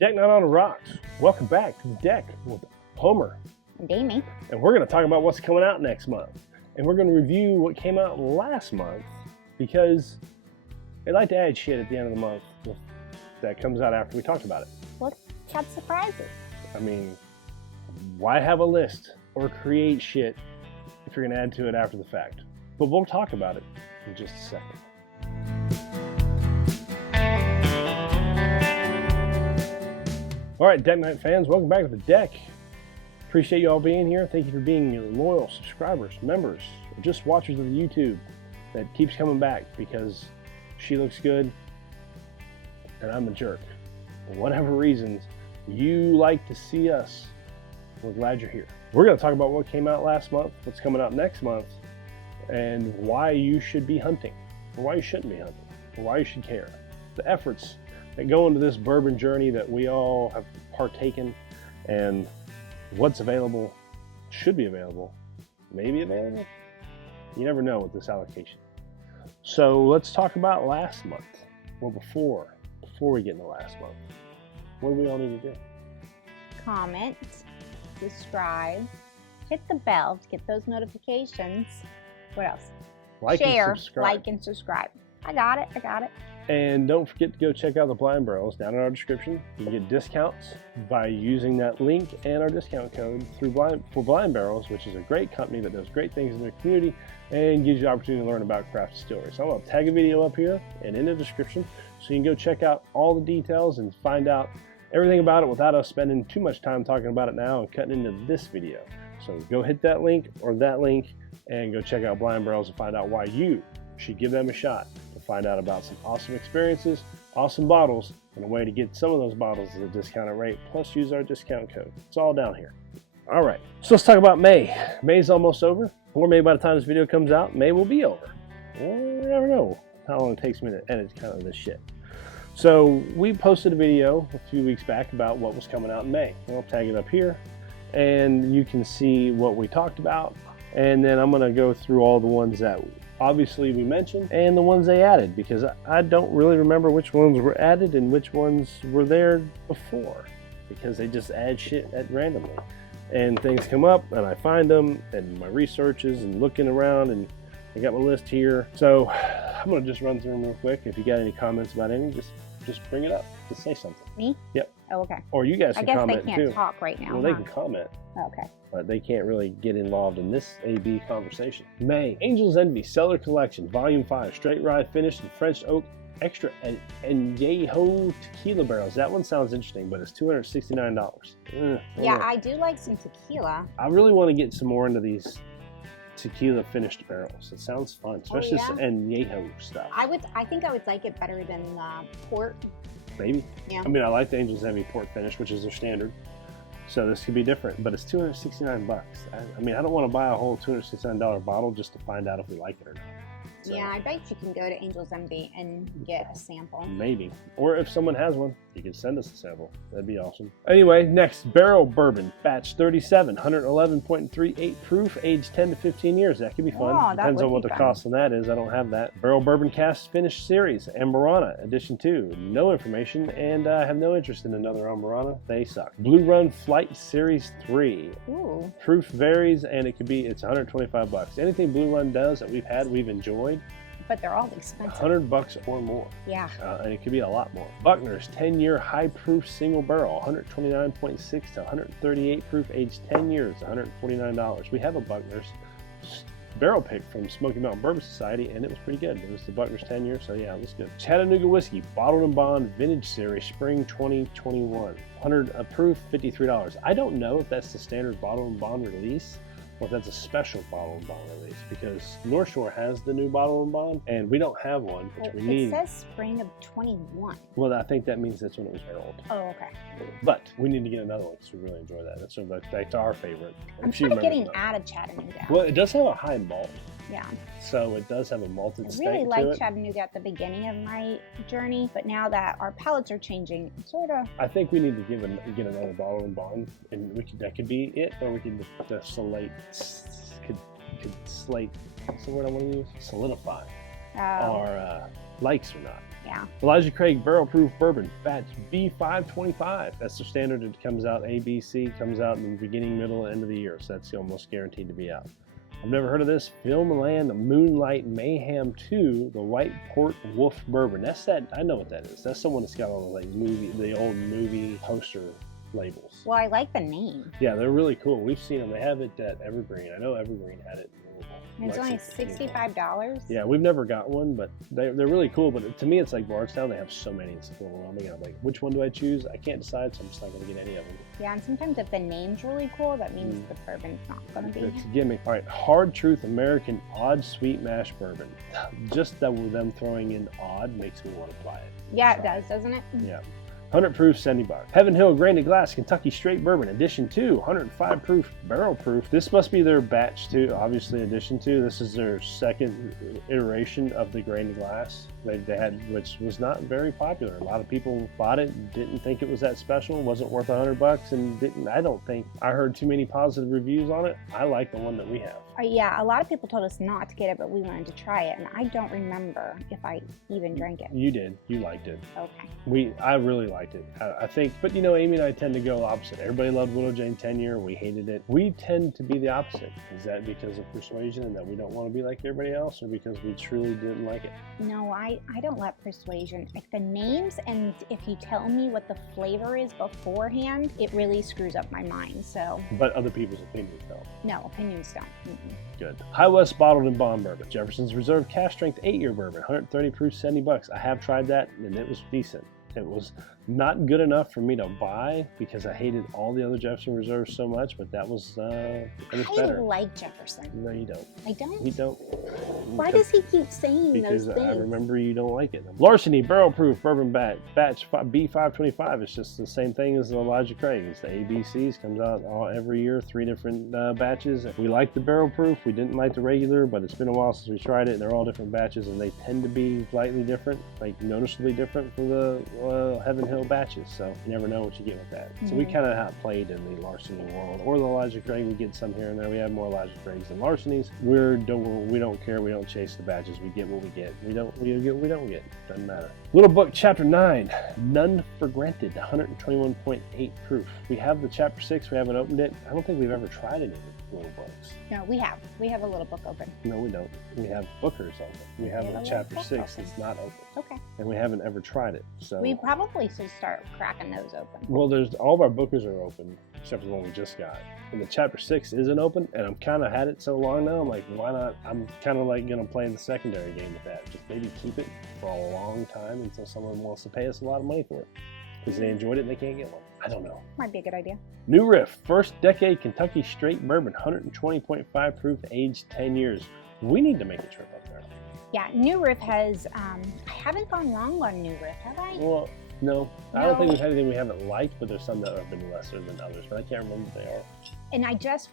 Deck Night on the Rocks. Welcome back to the deck with Homer. And Amy. And we're going to talk about what's coming out next month. And we're going to review what came out last month because they like to add shit at the end of the month that comes out after we talked about it. Well, got surprises. I mean, why have a list or create shit if you're going to add to it after the fact? But we'll talk about it in just a second. All right, Deck Night fans, welcome back to the deck. Appreciate you all being here. Thank you for being loyal subscribers, members, or just watchers of the YouTube that keeps coming back because she looks good and I'm a jerk. For whatever reasons you like to see us, we're glad you're here. We're going to talk about what came out last month, what's coming out next month, and why you should be hunting, or why you shouldn't be hunting, or why you should care. The efforts that go into this bourbon journey that we all have partaken, and what's available, should be available, maybe available. You never know with this allocation. So let's talk about last month. Well, before we get into last month, what do we all need to do? Comment, subscribe, hit the bell to get those notifications. What else? Share, like, and subscribe. I got it. And don't forget to go check out the blind barrels down in our description. You can get discounts by using that link and our discount code for Blind Barrels, which is a great company that does great things in their community and gives you the opportunity to learn about craft distillery. So I'm going to tag a video up here and in the description so you can go check out all the details and find out everything about it without us spending too much time talking about it now and cutting into this video. So go hit that link or that link and go check out Blind Barrels and find out why you should give them a shot to find out about some awesome experiences, awesome bottles, and a way to get some of those bottles at a discounted rate, plus use our discount code. It's all down here. All right, so let's talk about May. May's almost over, or maybe by the time this video comes out, May will be over. Well, you never know how long it takes me to edit kind of this shit. So we posted a video a few weeks back about what was coming out in May. I'll tag it up here, and you can see what we talked about, and then I'm gonna go through all the ones that obviously we mentioned and the ones they added, because I don't really remember which ones were added and which ones were there before, because they just add shit at randomly and things come up and I find them and my researches and looking around, and I got my list here. So I'm gonna just run through them real quick. If you got any comments about any, just bring it up. Just say something. Me? Yep. Oh, okay. Or you guys can comment too. I guess they can't talk right now. Well, they can comment. Oh, okay. But they can't really get involved in this A-B conversation. May, Angel's Envy Cellar Collection, Volume 5, Straight Rye Finished in French Oak Extra Añejo Tequila Barrels. That one sounds interesting, but it's $269. Yeah, I do like some tequila. I really want to get some more into these tequila finished barrels. It sounds fun, especially this Añejo stuff. I think I would like it better than port. Maybe. Yeah. I mean, I like the Angel's Envy port finish, which is their standard. So this could be different, but it's $269. I mean, I don't want to buy a whole $269 bottle just to find out if we like it or not. So, yeah, I bet you can go to Angel's Envy and get a sample. Maybe. Or if someone has one, you can send us a sample. That'd be awesome. Anyway, next, Barrel Bourbon, batch 37, 111.38 proof, aged 10 to 15 years. That could be fun. Oh, Depends on what the cost on that is. I don't have that. Barrel Bourbon Cast Finish Series, Ambarana, Edition 2. No information, and I have no interest in another Ambarana. They suck. Blue Run Flight Series 3. Ooh. Proof varies, and it's $125. Anything Blue Run does that we've had, we've enjoyed. But they're all expensive. $100 or more. Yeah. And it could be a lot more. Buckner's 10-year high-proof single barrel, 129.6 to 138 proof, aged 10 years, $149. We have a Buckner's barrel pick from Smoky Mountain Bourbon Society, and it was pretty good. It was the Buckner's 10 year, so yeah, it was good. Chattanooga Whiskey, Bottled and Bond Vintage Series, Spring 2021. 100 proof, $53. I don't know if that's the standard Bottled and Bond release, or if that's a special Bottled and Bond release, because North Shore has the new Bottled and Bond, and we don't have one, which we need. It says spring of 21. Well, I think that means that's when it was barreled. Oh, okay. But we need to get another one because we really enjoy that. That's our favorite. I'm sort of getting out of Chattanooga. Well, it does have a high malt. Yeah. So it does have a malted stank to it. I really liked Chattanooga at the beginning of my journey, but now that our palates are changing, it's sort of. I think we need to get another Bottled and Bond, and that could be it, or we could slate. What's the word I want to use? Solidify our likes or not. Yeah. Elijah Craig Barrel Proof Bourbon, batch B525. That's the standard. It comes out, ABC, comes out in the beginning, middle, and end of the year. So that's almost guaranteed to be out. I've never heard of this. Filmland Moonlight Mayhem 2, the White Port Wolf Bourbon. That's that, I know what that is. That's the one that's got all the like the old movie poster labels. Well, I like the name. Yeah, they're really cool. We've seen them. They have it at Evergreen. I know Evergreen had it. It's only $65. Yeah, we've never got one, but they're really cool. But to me, it's like Bardstown. They have so many. It's overwhelming. I'm like, which one do I choose? I can't decide, so I'm just not going to get any of them. Yeah, and sometimes if the name's really cool, that means the bourbon's not going to be. It's a gimmick. All right, Hard Truth American Odd Sweet Mash Bourbon. Just that with them throwing in odd makes me want to buy it. Yeah, it does, doesn't it? Yeah. 100 proof, $70. Heaven Hill Grain Glass Kentucky Straight Bourbon, Edition 2, 105 proof, barrel proof. This must be their batch 2, obviously Edition 2. This is their second iteration of the Grain Glass they had, which was not very popular. A lot of people bought it, didn't think it was that special, wasn't worth $100, and I don't think I heard too many positive reviews on it. I like the one that we have. Yeah, a lot of people told us not to get it, but we wanted to try it, and I don't remember if I even drank it. You did. You liked it. Okay. I really liked it. I think, but you know, Amy and I tend to go opposite. Everybody loved Widow Jane 10-year. We hated it. We tend to be the opposite. Is that because of persuasion and that we don't want to be like everybody else, or because we truly didn't like it? No, I don't let persuasion. Like the names, and if you tell me what the flavor is beforehand, it really screws up my mind. So. But other people's opinions don't. No, opinions don't. Good. High West Bottled and Bond Bourbon. Jefferson's Reserve Cask Strength 8-year bourbon, 130 proof, $70. I have tried that, and it was decent. It was not good enough for me to buy because I hated all the other Jefferson Reserves so much, but that was better. I like Jefferson. No, you don't. I don't? You don't. Why does he keep saying those things? Because I remember you don't like it. Larceny Barrel Proof Bourbon Batch B525. It's just the same thing as the Elijah Craig. It's the ABCs. Comes out every year, 3 different batches. We like the barrel proof. We didn't like the regular, but it's been a while since we tried it. They're all different batches, and they tend to be slightly different, like noticeably different from the Heaven Hill batches, so you never know what you get with that. So we kind of have played in the Larceny world, or the Elijah Craig. We get some here and there. We have more Elijah Craigs than Larcenys. We don't care. We don't chase the batches. We get what we get. We don't get. Doesn't matter. Little Book Chapter 9, None for Granted, 121.8 proof. We have the Chapter 6. We haven't opened it. I don't think we've ever tried any of the Little Books. No, we have. We have a Little Book open. No, we don't. We have Bookers open. We have a Chapter 6 that's not open. Okay. And we haven't ever tried it. So we probably should start cracking those open. Well, all of our Bookers are open, except for the one we just got. And the Chapter 6 isn't open, and I'm kind of had it so long now, I'm like, why not? I'm kind of like going to play the secondary game with that. Just maybe keep it for a long time until someone wants to pay us a lot of money for it. Because they enjoyed it and they can't get one. I don't know. Might be a good idea. New Riff, first decade Kentucky straight bourbon, 120.5 proof, aged 10 years. We need to make a trip up there. Yeah, New Riff has, I haven't gone wrong on New Riff, have I? Well, no. I don't think we've had anything we haven't liked, but there's some that have been lesser than others, but I can't remember what they are. And I just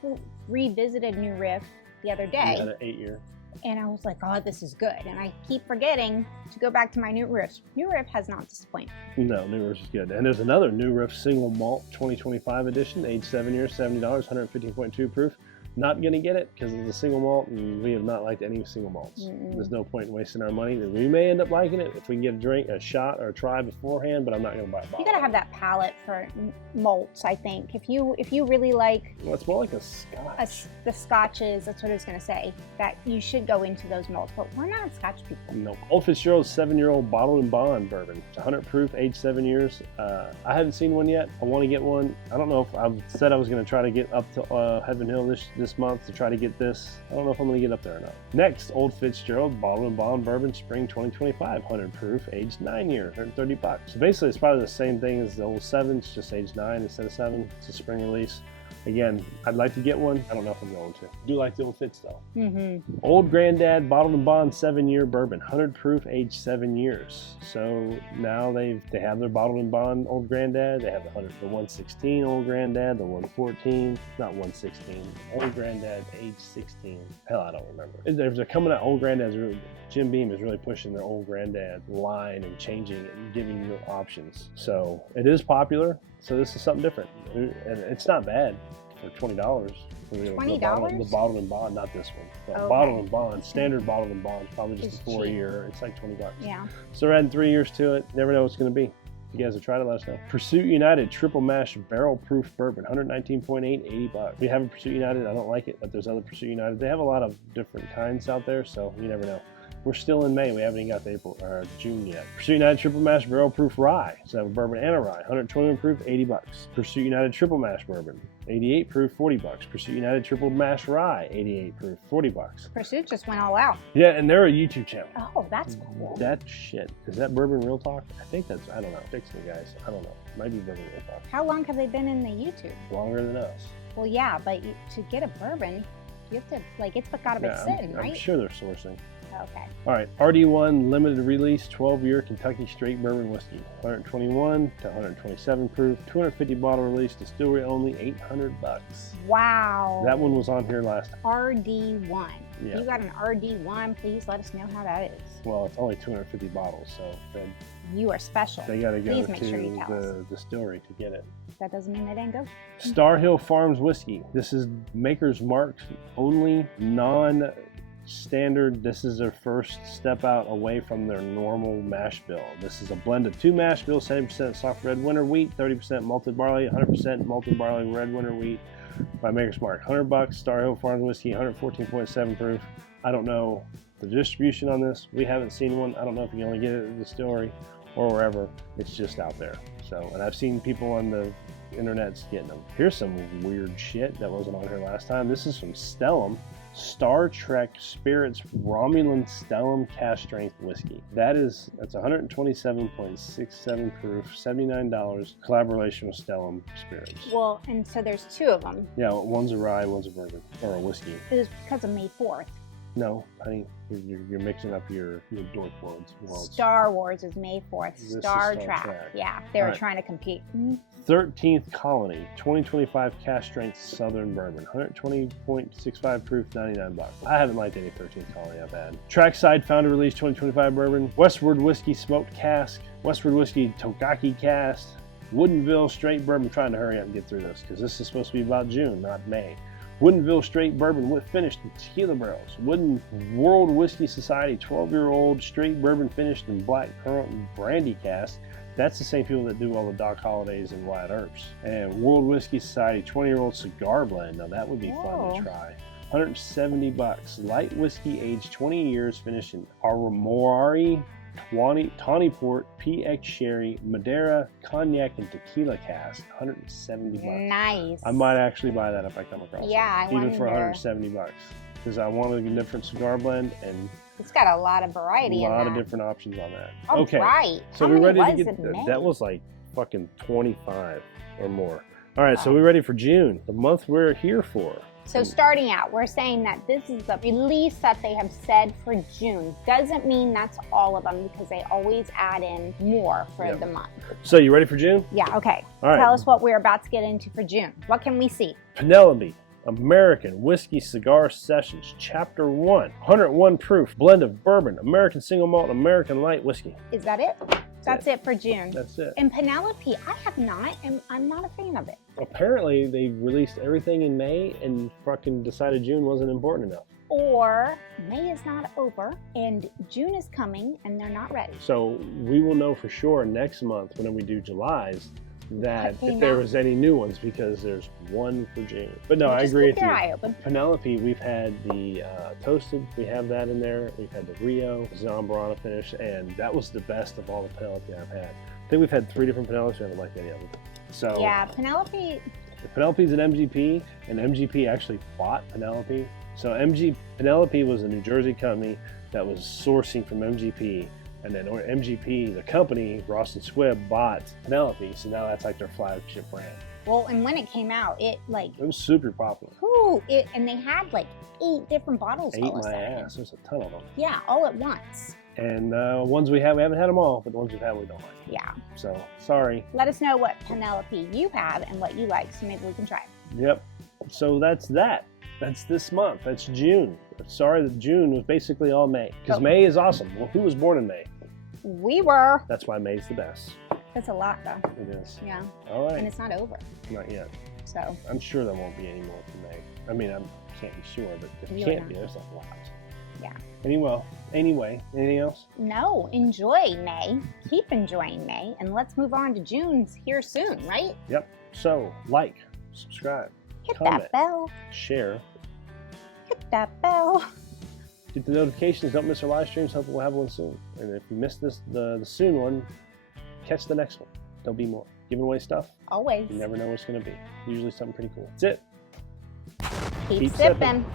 revisited New Riff the other day. You had an 8-year. And I was like, oh, this is good. And I keep forgetting to go back to my New Riffs. New Riff has not disappointed. No, New Riff is good. And there's another New Riff Single Malt 2025 edition, aged 7 years, $70, 115.2 proof. Not going to get it because it's a single malt, and we have not liked any single malts. There's no point in wasting our money. We may end up liking it if we can get a drink, a shot, or a try beforehand, but I'm not going to buy a bottle. You got to have that palate for malts, I think. If you really like... Well, it's more like a scotch. The scotches, that's what I was going to say, that you should go into those malts, but we're not scotch people. No. Old Fitzgerald's 7-year-old bottled and bond bourbon. It's 100 proof, aged 7 years. I haven't seen one yet. I want to get one. I don't know if I said I was going to try to get up to Heaven Hill this month to try to get this. I don't know if I'm going to get up there or not. Next, Old Fitzgerald bottled and bond bourbon, spring 2025, 100 proof, aged 9 years, $130. So basically, it's probably the same thing as the old 7. It's just aged 9 instead of 7. It's a spring release. Again, I'd like to get one. I don't know if I'm going to. I do like the Old Fitz though. Old Granddad bottled and bond 7-year bourbon, 100 proof, aged 7 years. So now they have their bottled and bond Old Granddad. They have the 116 Old Granddad, the 114, not 116, Old Granddad, age 16. Hell, I don't remember. They're coming out. Old Granddad's really, Jim Beam is really pushing their Old Granddad line and changing it and giving you options. So it is popular. So this is something different, and it's not bad. for $20. $20? The bottled and bond, not this one. The Okay. bottled and bond, standard bottled and bond, probably just a 4-year. It's like $20. Yeah. So we're adding 3 years to it. Never know what it's going to be. If you guys have tried it, let us know. Pursuit United Triple Mash Barrel Proof Bourbon, 119.8, $80. We have a Pursuit United. I don't like it, but there's other Pursuit United. They have a lot of different kinds out there, so you never know. We're still in May. We haven't even got to April or June yet. Pursuit United Triple Mash Barrel Proof Rye. So have a bourbon and a rye. 121 proof, $80. Pursuit United Triple Mash Bourbon, 88 proof, $40. Pursuit United Triple Mash Rye, 88 proof, $40. Pursuit just went all out. Yeah, and they're a YouTube channel. Oh, that's cool. That shit. Is that Bourbon Real Talk? I think that's, I don't know. Fix me, guys. I don't know. Might be Bourbon Real Talk. How long have they been in the YouTube? Longer than us. Well, yeah, but to get a bourbon, you have to, like, it's got to be sitting, right? I'm sure they're sourcing. Okay. All right, RD1 limited release 12-year Kentucky straight bourbon whiskey, 121 to 127 proof, 250 bottle release, distillery only, $800. Wow. That one was on here last. RD1. Yeah. If you got an RD1, please let us know how that is. Well, it's only 250 bottles, so then you are special. they got to go Please make to sure you tell the distillery to get it. That doesn't mean they didn't go. Star Hill Farms whiskey. This is Maker's Mark only, non-standard. This is their first step out away from their normal mash bill. This is a blend of 2 mash bills, 70% soft red winter wheat, 30% malted barley, 100% malted barley red winter wheat by Maker's Mark. $100. Star Hill Farms whiskey, 114.7 proof. I don't know the distribution on this. We haven't seen one. I don't know if you can only get it at the distillery or wherever. It's just out there. So, and I've seen people on the internet's getting them. Here's some weird shit that wasn't on here last time. This is from Stellum. Star Trek Spirits Romulan Stellum Cask Strength Whiskey. That's 127.67 proof, $79. Collaboration with Stellum Spirits. Well, and so there's 2 of them. Yeah, one's a rye, one's a bourbon, or a whiskey. It was because of May 4th. No, honey, you're mixing up your dork words. Star Wars is May 4th. Star Trek. Yeah, they were trying to compete. 13th Colony, 2025 Cask Strength Southern Bourbon, 120.65 proof, $99. I haven't liked any 13th Colony I've had. Trackside Founder Release 2025 Bourbon, Westward Whiskey Smoked Cask, Westward Whiskey Tokaki Cask, Woodinville Straight Bourbon. I'm trying to hurry up and get through this because this is supposed to be about June, not May. Woodinville Straight Bourbon with finished in tequila barrels. Wooden World Whiskey Society 12-year-old straight bourbon finished in black currant brandy cask. That's the same people that do all the Doc Holidays and Wyatt Earps. And World Whiskey Society 20-year-old cigar blend. Now that would be fun to try. $170. Light whiskey aged 20 years finished in Armori, Tawny Port, PX Sherry, Madeira, Cognac, and Tequila cask. $170. Nice. I might actually buy that if I come across it. Yeah, even for $170. Because I wanted a different cigar blend and it's got a lot of variety in that. A lot of different options on that. Oh, okay. Right. So we're ready to get that was like fucking 25 or more. All right, so we're ready for June, the month we're here for. So starting out, we're saying that this is the release that they have said for June. Doesn't mean that's all of them because they always add in more for the month. So you ready for June? Yeah, okay. All right. Tell us what we're about to get into for June. What can we see? Penelope American Whiskey Cigar Sessions, Chapter 1, 101 proof, blend of bourbon, American single malt, American light whiskey. Is that it? That's it for June. That's it. And Penelope, I have not, and I'm not a fan of it. Apparently, they released everything in May and fucking decided June wasn't important enough. Or May is not over and June is coming and they're not ready. So we will know for sure next month when we do July's that if there was any new ones because there's one for June. But no, I agree with you. Eye open. Penelope, we've had the Toasted, we have that in there. We've had the Rio, Zambrana finish, and that was the best of all the Penelope I've had. I think we've had 3 different Penelopes, we haven't liked any of them. So yeah, Penelope. Penelope's an MGP, and MGP actually bought Penelope. So Penelope was a New Jersey company that was sourcing from MGP. And then MGP, the company, Ross and Squibb, bought Penelope, so now that's like their flagship brand. Well, and when it came out, it was super popular. Ooh, and they had like 8 different bottles. 8 my ass. There's a ton of them. Yeah, all at once. And ones we haven't had them all, but the ones we've had we don't like. Yeah. So sorry. Let us know what Penelope you have and what you like, so maybe we can try it. Yep. So that's that. That's this month. That's June. Sorry that June was basically all May. Because May is awesome. Well, who was born in May? We were. That's why May's the best. That's a lot, though. It is. Yeah. All right. And it's not over. Not yet. So I'm sure there won't be any more for May. I mean, I can't be sure, but there can't be. There's a lot. Yeah. Anyway, anything else? No, enjoy May. Keep enjoying May. And let's move on to June's here soon, right? Yep. So, like, subscribe, hit comment, that bell, share, hit that bell. Get the notifications. Don't miss our live streams. Hopefully we'll have one soon. And if you missed the soon one, catch the next one. There'll be more. Giving away stuff. Always. You never know what it's going to be. Usually something pretty cool. That's it. Keep sipping.